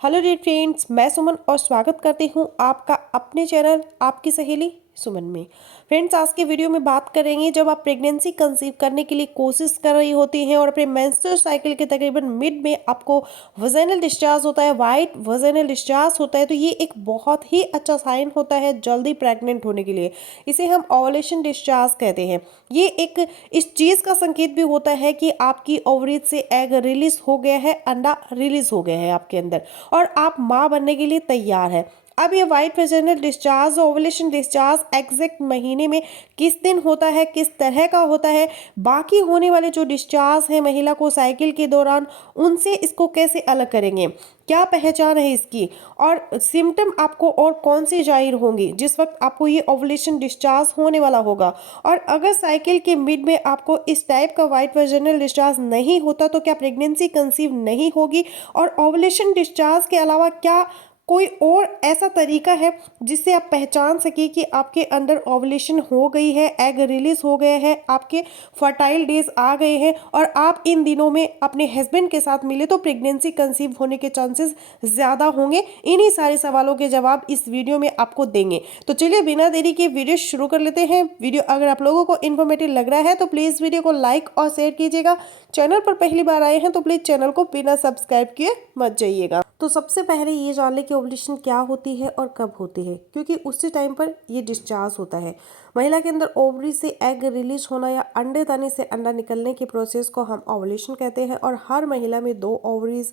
Hello dear friends, मैं सुमन और स्वागत करती हूँ आपका अपने चैनल आपकी सहेली सुमन में। फ्रेंड्स, आज के वीडियो में बात करेंगे जब आप प्रेगनेंसी कंसीव करने के लिए कोशिश कर रही होती हैं और अपने मेंस्ट्रुअल साइकिल के तकरीबन मिड में आपको वजाइनल डिस्चार्ज होता है, वाइट वजाइनल डिस्चार्ज होता है, तो ये एक बहुत ही अच्छा साइन होता है जल्दी प्रेग्नेंट होने के लिए। इसे हम ओवुलेशन डिस्चार्ज कहते हैं। ये एक इस चीज़ का संकेत भी होता है कि आपकी ओवरीज से एग रिलीज हो गया है, अंडा रिलीज हो गया है आपके अंदर और आप माँ बनने के लिए तैयार है। अब ये white vaginal discharge, ovulation discharge exact महीने में किस दिन होता है, किस तरह का होता है, बाकी होने वाले जो डिस्चार्ज है महिला को साइकिल के दौरान, उनसे इसको कैसे अलग करेंगे, क्या पहचान है इसकी और सिम्टम आपको और कौन से जाहिर होंगी जिस वक्त आपको ये ओवुलेशन डिस्चार्ज होने वाला होगा। और अगर साइकिल के मिड में आपको इस टाइप का वाइट वेजाइनल डिस्चार्ज नहीं होता तो क्या प्रेगनेंसी कंसीव नहीं होगी। और ओवुलेशन डिस्चार्ज के अलावा क्या कोई और ऐसा तरीका है जिससे आप पहचान सके कि आपके अंदर ओवुलेशन हो गई है, एग रिलीज हो गए हैं, आपके फर्टाइल डेज आ गए हैं और आप इन दिनों में अपने हस्बैंड के साथ मिले तो प्रेगनेंसी कंसीव होने के चांसेस ज़्यादा होंगे। इन्हीं सारे सवालों के जवाब इस वीडियो में आपको देंगे। तो चलिए बिना देरी के वीडियो शुरू कर लेते हैं। वीडियो अगर आप लोगों को इन्फॉर्मेटिव लग रहा है तो प्लीज़ वीडियो को लाइक और शेयर कीजिएगा। चैनल पर पहली बार आए हैं तो प्लीज़ चैनल को बिना सब्सक्राइब किए मत जाइएगा। तो सबसे पहले ये जान लें कि ओवुलेशन क्या होती है और कब होती है, क्योंकि उसी टाइम पर ये डिस्चार्ज होता है। महिला के अंदर ओवरी से एग रिलीज होना या अंडे दाने से अंडा निकलने के प्रोसेस को हम ओवुलेशन कहते हैं। और हर महिला में दो ओवरीज,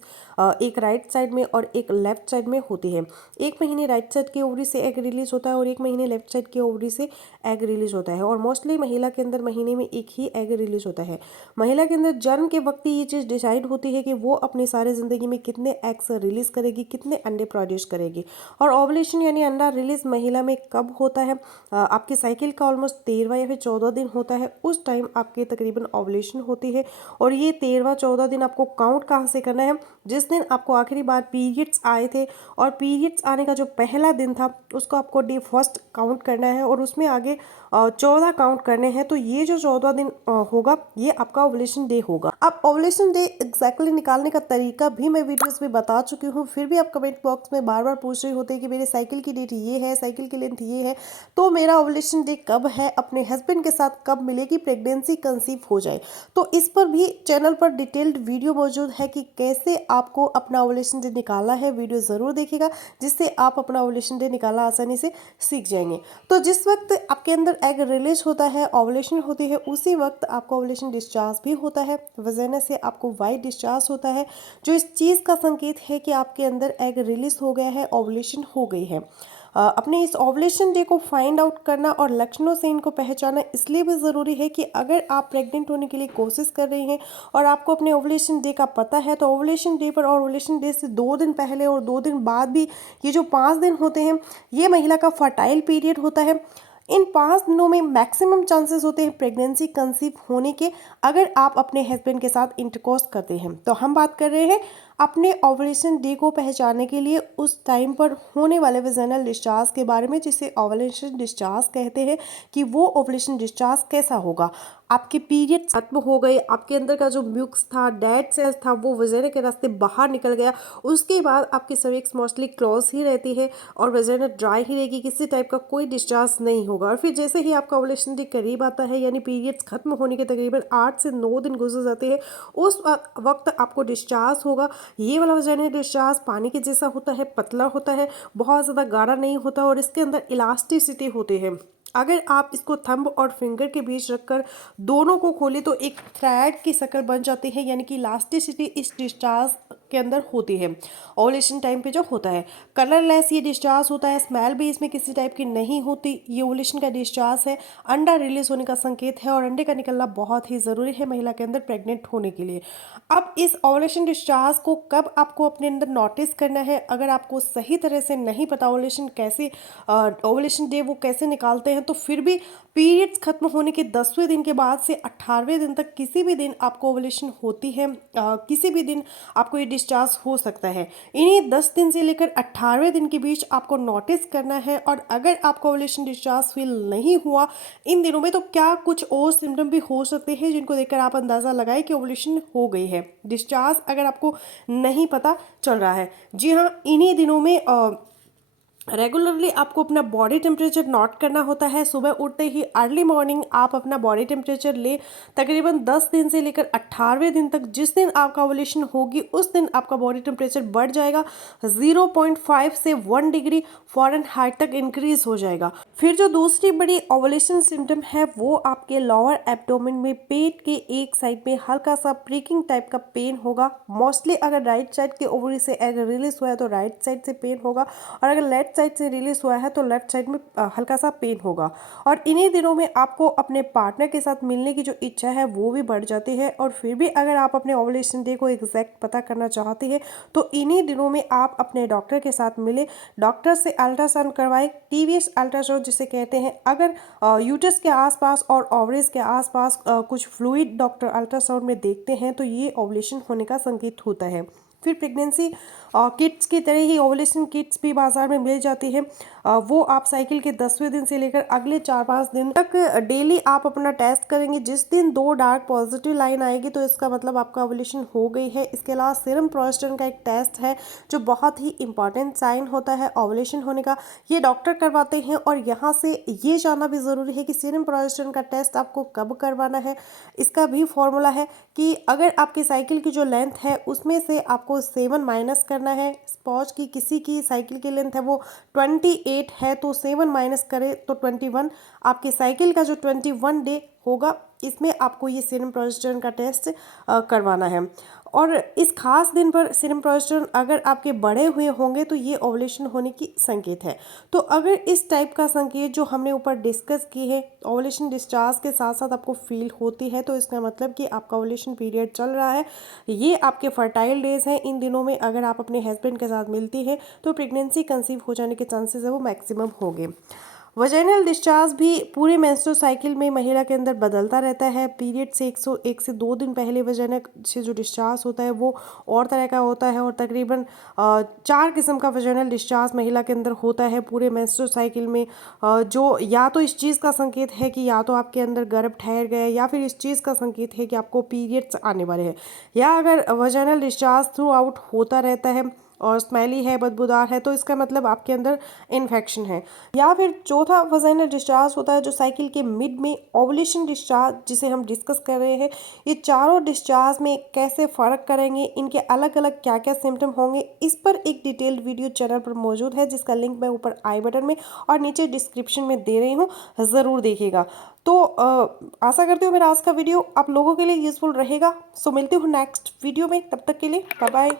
एक राइट साइड में और एक लेफ्ट साइड में होती है। एक महीने राइट साइड की ओवरी से एग रिलीज होता है और एक महीने लेफ्ट साइड की ओवरी से एग रिलीज होता है। और मोस्टली महिला के अंदर महीने में एक ही एग रिलीज होता है। महिला के अंदर जन्म के वक्त ही ये चीज़ डिसाइड होती है कि वो अपनी सारी ज़िंदगी में कितने एग्स रिलीज करेगी, कितने अंडे प्रोड्यूस करेगी। और ओवुलेशन यानी अंडा रिलीज महिला में कब होता है, आपकी साइकिल का ऑलमोस्ट 13वां या फिर 14 दिन होता है, उस टाइम आपके तकरीबन ओवुलेशन होती है। और ये 13वां 14 दिन आपको काउंट कहाँ से करना है, जिस दिन आपको आखिरी बार पीरियड्स आए थे और पीरियड्स आने का जो पहला दिन था उसको आपको डे फर्स्ट काउंट करना है और उसमें आगे 14 काउंट करने हैं। तो ये जो 14 दिन होगा ये आपका ओवुलेशन डे होगा। अब ओवुलेशन डे एग्जैक्टली निकालने का तरीका भी मैं वीडियोस में बता चुकी हूँ, फिर भी आप कमेंट बॉक्स में बार बार पूछ रहे होते हैं कि मेरे साइकिल की डेट ये है, साइकिल की लेंथ ये है, तो मेरा ओवुलेशन डे कब है, अपने हस्बैंड के साथ कब मिलेगी प्रेगनेंसी कंसीव हो जाए। तो इस पर भी चैनल पर डिटेल्ड वीडियो मौजूद है कि कैसे आपको अपना ओवुलेशन डे निकालना है। वीडियो ज़रूर देखिएगा जिससे आप अपना ओवुलेशन डे निकालना आसानी से सीख जाएंगे। तो जिस वक्त आपके अंदर एग रिलीज होता है, ओवुलेशन होती है, उसी वक्त आपको ओवुलेशन डिस्चार्ज भी होता है। वजाइना से आपको वाइट डिस्चार्ज होता है जो इस चीज़ का संकेत है कि आपके अंदर एग रिलीज हो गया है, ओवुलेशन हो गई है। अपने इस ओवुलेशन डे को फाइंड आउट करना और लक्षणों से इनको पहचानना इसलिए भी ज़रूरी है कि अगर आप प्रेग्नेंट होने के लिए कोशिश कर रही हैं और आपको अपने ओवुलेशन डे का पता है तो ओवुलेशन डे पर और ओवुलेशन डे से 2 दिन पहले और 2 दिन बाद भी ये जो 5 दिन होते हैं ये महिला का फर्टाइल पीरियड होता है। इन 5 दिनों में मैक्सिमम चांसेस होते हैं प्रेगनेंसी कंसीव होने के, अगर आप अपने हस्बैंड के साथ इंटरकोर्स करते हैं। तो हम बात कर रहे हैं अपने ओवुलेशन डे को पहचानने के लिए उस टाइम पर होने वाले वेजाइनल डिस्चार्ज के बारे में, जिसे ओवुलेशन डिस्चार्ज कहते हैं, कि वो ओवुलेशन डिस्चार्ज कैसा होगा। आपके पीरियड खत्म हो गए, आपके अंदर का जो म्यूक्स था, डेड सेल्स था, वो वजाइना के रास्ते बाहर निकल गया, उसके बाद आपकी सर्विक्स मोस्टली क्लोज ही रहती है और वजाइना ड्राई ही रहेगी, किसी टाइप का कोई डिस्चार्ज नहीं होगा। और फिर जैसे ही आपका ओवुलेशन डे करीब आता है यानी पीरियड्स खत्म होने के तकरीबन 8 से 9 दिन गुजर जाते हैं, उस वक्त आपको डिस्चार्ज होगा। ये वाला वजाइनल डिस्चार्ज पानी के जैसा होता है, पतला होता है, बहुत ज़्यादा गाढ़ा नहीं होता और इसके अंदर इलास्टिसिटी होती है। अगर आप इसको थंब और फिंगर के बीच रखकर दोनों को खोले तो एक थ्रेड की शक्ल बन जाती है, यानी कि इलास्टिसिटी इस डिस्चार्ज के अंदर होती है। ओवुलेशन टाइम पे जो होता है कलरलेस ये डिस्चार्ज होता है, स्मेल भी इसमें किसी टाइप की नहीं होती। ये ओवुलेशन का डिस्चार्ज है, अंडा रिलीज होने का संकेत है और अंडे का निकलना बहुत ही ज़रूरी है महिला के अंदर प्रेग्नेंट होने के लिए। अब इस ओवुलेशन डिस्चार्ज को कब आपको अपने अंदर नोटिस करना है, अगर आपको सही तरह से नहीं पता ओवुलेशन कैसे, ओवुलेशन डे वो कैसे निकालते हैं, तो फिर भी पीरियड्स खत्म होने के 10वें दिन के बाद से 18वें दिन तक किसी भी दिन आपको ओवुलेशन होती है, किसी भी दिन आपको ये डिस्चार्ज हो सकता है। इन्हें 10 दिन से लेकर 18वें दिन के बीच आपको नोटिस करना है। और अगर आपको ओवुलेशन डिस्चार्ज फील नहीं हुआ इन दिनों में, तो क्या कुछ और सिम्टम भी हो सकते हैं जिनको देखकर आप अंदाज़ा लगाएं कि ओवुलेशन हो गई है। डिस्चार्ज अगर आपको नहीं पता चल रहा है, जी हाँ, इन्हीं दिनों में रेगुलरली आपको अपना बॉडी टेम्परेचर नोट करना होता है। सुबह उठते ही अर्ली मॉर्निंग आप अपना बॉडी टेम्परेचर ले तकरीबन 10 दिन से लेकर 18वें दिन तक, जिस दिन आपका ओवुलेशन होगी उस दिन आपका बॉडी टेम्परेचर बढ़ जाएगा 0.5 से 1 डिग्री फ़ारेनहाइट तक इंक्रीज हो जाएगा। फिर जो दूसरी बड़ी ओवुलेशन सिम्टम है वो आपके लोअर एब्डोमेन में पेट के एक साइड में हल्का सा प्रिकिंग टाइप का पेन होगा। मोस्टली अगर राइट साइड के ओवरी से एग रिलीज हुआ है तो राइट साइड से पेन होगा, और अगर लेफ्ट साइड से रिलीज हुआ है तो लेफ्ट साइड में हल्का सा पेन होगा। और इन्हीं दिनों में आपको अपने पार्टनर के साथ मिलने की जो इच्छा है वो भी बढ़ जाती है। और फिर भी अगर आप अपने ओवुलेशन डे को एग्जैक्ट पता करना चाहते हैं तो इन्हीं दिनों में आप अपने डॉक्टर के साथ मिले, डॉक्टर से अल्ट्रासाउंड करवाएं, टीवीएस अल्ट्रासाउंड जिसे कहते हैं। अगर यूट्रस के आसपास और ओवरीज के आसपास कुछ फ्लूइड डॉक्टर अल्ट्रासाउंड में देखते हैं तो ये ओवुलेशन होने का संकेत होता है। फिर प्रेगनेंसी किट्स की तरह ही ओवुलेशन किट्स भी बाजार में मिल जाती है। वो आप साइकिल के 10वें दिन से लेकर अगले 4-5 दिन तक डेली आप अपना टेस्ट करेंगे। जिस दिन 2 डार्क पॉजिटिव लाइन आएगी तो इसका मतलब आपका ओवुलेशन हो गई है। इसके अलावा सीरम प्रोजेस्टेरोन का एक टेस्ट है जो बहुत ही इंपॉर्टेंट साइन होता है ओवुलेशन होने का, ये डॉक्टर करवाते हैं। और यहाँ से ये जानना भी ज़रूरी है कि सीरम प्रोजेस्टेरोन का टेस्ट आपको कब करवाना है। इसका भी फॉर्मूला है कि अगर आपकी साइकिल की जो लेंथ है उसमें से आपको 7 माइनस करना है। स्पॉज की किसी की साइकिल की लेंथ है वो 28 है तो 7 माइनस करें तो 21। आपकी साइकिल का जो 21 डे होगा इसमें आपको ये सीरम प्रोजेस्टेरोन का टेस्ट करवाना है। और इस खास दिन पर सीरम प्रोजेस्टेरोन अगर आपके बढ़े हुए होंगे तो ये ओवुलेशन होने की संकेत है। तो अगर इस टाइप का संकेत जो हमने ऊपर डिस्कस की है ओवुलेशन डिस्चार्ज के साथ साथ आपको फील होती है तो इसका मतलब कि आपका ओवुलेशन पीरियड चल रहा है, ये आपके फर्टाइल डेज हैं। इन दिनों में अगर आप अपने हस्बैंड के साथ मिलती है तो प्रेगनेंसी कंसीव हो जाने के चांसेस है वो मैक्सिमम होंगे। वजाइनल डिस्चार्ज भी पूरे मेंस्ट्रुअल साइकिल में महिला के अंदर बदलता रहता है। पीरियड से 101 से 2 दिन पहले वजाइना से जो डिस्चार्ज होता है वो और तरह का होता है। और तकरीबन 4 किस्म का वजाइनल डिस्चार्ज महिला के अंदर होता है पूरे मेंस्ट्रुअल साइकिल में, जो या तो इस चीज़ का संकेत है कि या तो आपके अंदर गर्भ ठहर गया, या फिर इस चीज़ का संकेत है कि आपको पीरियड्स आने वाले हैं। या अगर वजाइनल डिस्चार्ज थ्रू आउट होता रहता है और स्मेली है, बदबूदार है, तो इसका मतलब आपके अंदर इन्फेक्शन है। या फिर चौथा वजाइनल डिस्चार्ज होता है जो साइकिल के मिड में ओवुलेशन डिस्चार्ज जिसे हम डिस्कस कर रहे हैं। ये चारों डिस्चार्ज में कैसे फ़र्क करेंगे, इनके अलग अलग क्या क्या सिम्टम होंगे, इस पर एक डिटेल्ड वीडियो चैनल पर मौजूद है जिसका लिंक मैं ऊपर आई बटन में और नीचे डिस्क्रिप्शन में दे रही हूँ, ज़रूर देखिएगा। तो आशा करती हूँ मेरा आज का वीडियो आप लोगों के लिए यूज़फुल रहेगा। सो मिलती हूँ नेक्स्ट वीडियो में, तब तक के लिए बाय बाय।